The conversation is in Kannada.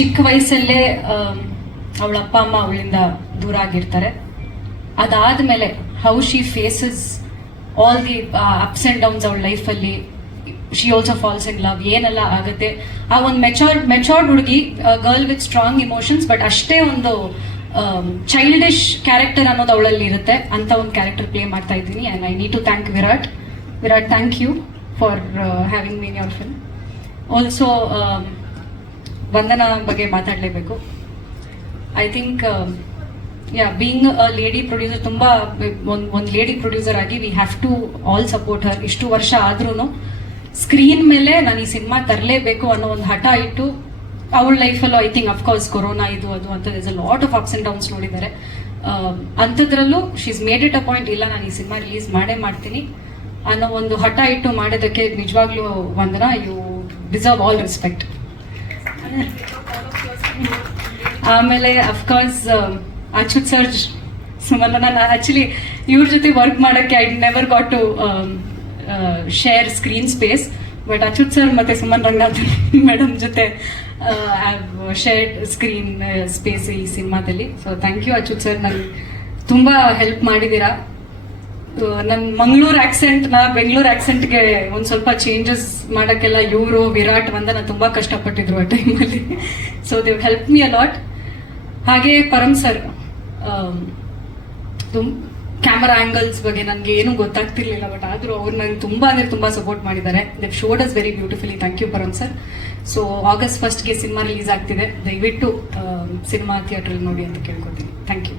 ಚಿಕ್ಕ ವಯಸ್ಸಲ್ಲೇ ಅವಳ ಅಪ್ಪ ಅಮ್ಮ ಅವಳಿಂದ ದೂರ ಆಗಿರ್ತಾರೆ. ಅದಾದ್ಮೇಲೆ how she faces all the ups and downs ಅವಳ ಲೈಫಲ್ಲಿ, she also falls in love, ಏನೆಲ್ಲ ಆಗುತ್ತೆ. ಆ ಒಂದು ಮೆಚೋರ್ಡ್ ಹುಡುಗಿ, girl with strong emotions, but ಅಷ್ಟೇ ಒಂದು ಚೈಲ್ಡಿಶ್ ಕ್ಯಾರೆಕ್ಟರ್ ಅನ್ನೋದು ಅವಳಲ್ಲಿ ಇರುತ್ತೆ. ಅಂತ ಒಂದು ಕ್ಯಾರೆಕ್ಟರ್ ಪ್ಲೇ ಮಾಡ್ತಾ ಇದ್ದೀನಿ. And I need to thank Virat. Thank you for having me in your film. Also Vandana ಬಗ್ಗೆ ಮಾತಾಡಲೇಬೇಕು. I think being a lady producer, ತುಂಬ ಒಂದು ಲೇಡಿ ಪ್ರೊಡ್ಯೂಸರ್ ಆಗಿ we have to all support her. ಇಷ್ಟು ವರ್ಷ ಆದ್ರೂ ಸ್ಕ್ರೀನ್ ಮೇಲೆ ನಾನು ಈ ಸಿನಿಮಾ ತರಲೇಬೇಕು ಅನ್ನೋ ಒಂದು ಹಠ ಇಟ್ಟು ಅವಳ ಲೈಫಲ್ಲೂ ಐ ಥಿಂಕ್ ಅಫ್ಕೋರ್ಸ್ ಕೊರೋನಾ ಇದು ಅದು ಅಂತ is a lot of ups and downs ನೋಡಿದ್ದಾರೆ. ಅಂಥದ್ರಲ್ಲೂ she is made it a point, ಇಲ್ಲ ನಾನು ಈ ಸಿನಿಮಾ ರಿಲೀಸ್ ಮಾಡೇ ಮಾಡ್ತೀನಿ ಅನ್ನೋ ಒಂದು ಹಠ ಇಟ್ಟು ಮಾಡೋದಕ್ಕೆ ನಿಜವಾಗ್ಲೂ Vandana, you deserve all respect. ಆಮೇಲೆ ಅಫ್ಕೋರ್ಸ್ ಅಚ್ಯುತ್ ಸರ್, ಸುಮನ್ನ, ನಾನು ಆಕ್ಚುಲಿ ಇವ್ರ ಜೊತೆ ವರ್ಕ್ ಮಾಡೋಕ್ಕೆ I never got to share screen space, but Achyut sir ಮತ್ತೆ ಸುಮನ್ ರಂಗನಾಥನ್ ಮೇಡಮ್ ಜೊತೆ ಶೇರ್ಡ್ ಸ್ಕ್ರೀನ್ ಸ್ಪೇಸ್ ಈ ಸಿನಿಮಾದಲ್ಲಿ. So thank you Achyut sir, ನನಗೆ ತುಂಬ ಹೆಲ್ಪ್ ಮಾಡಿದ್ದೀರಾ. ನನ್ನ ಮಂಗಳೂರು ಆಕ್ಸೆಂಟ್ನ ಬೆಂಗಳೂರು ಆಕ್ಸೆಂಟ್ಗೆ ಒಂದು ಸ್ವಲ್ಪ ಚೇಂಜಸ್ ಮಾಡೋಕ್ಕೆಲ್ಲ ಇವರು, ವಿರಾಟ್, ವಂದನಾ ತುಂಬ ಕಷ್ಟಪಟ್ಟಿದ್ರು ಆ ಟೈಮಲ್ಲಿ. So Dev help me a lot. ಹಾಗೆ ಪರಮ್ ಸರ್, ಕ್ಯಾಮರಾ ಆಂಗಲ್ಸ್ ಬಗ್ಗೆ ನನಗೆ ಏನೂ ಗೊತ್ತಾಗ್ತಿರ್ಲಿಲ್ಲ, ಬಟ್ ಆದರೂ ಅವ್ರು ನನಗೆ ತುಂಬ ಅಂದರೆ ತುಂಬ ಸಪೋರ್ಟ್ ಮಾಡಿದ್ದಾರೆ. Dev showed us very beautifully. Thank you Param sir. So August 1ಗೆ ಸಿನಿಮಾ ರಿಲೀಸ್ ಆಗ್ತಿದೆ. ದಯವಿಟ್ಟು ಸಿನಿಮಾ ಥಿಯೇಟ್ರಲ್ಲಿ ನೋಡಿ ಅಂತ ಕೇಳ್ಕೊತೀನಿ. Thank you.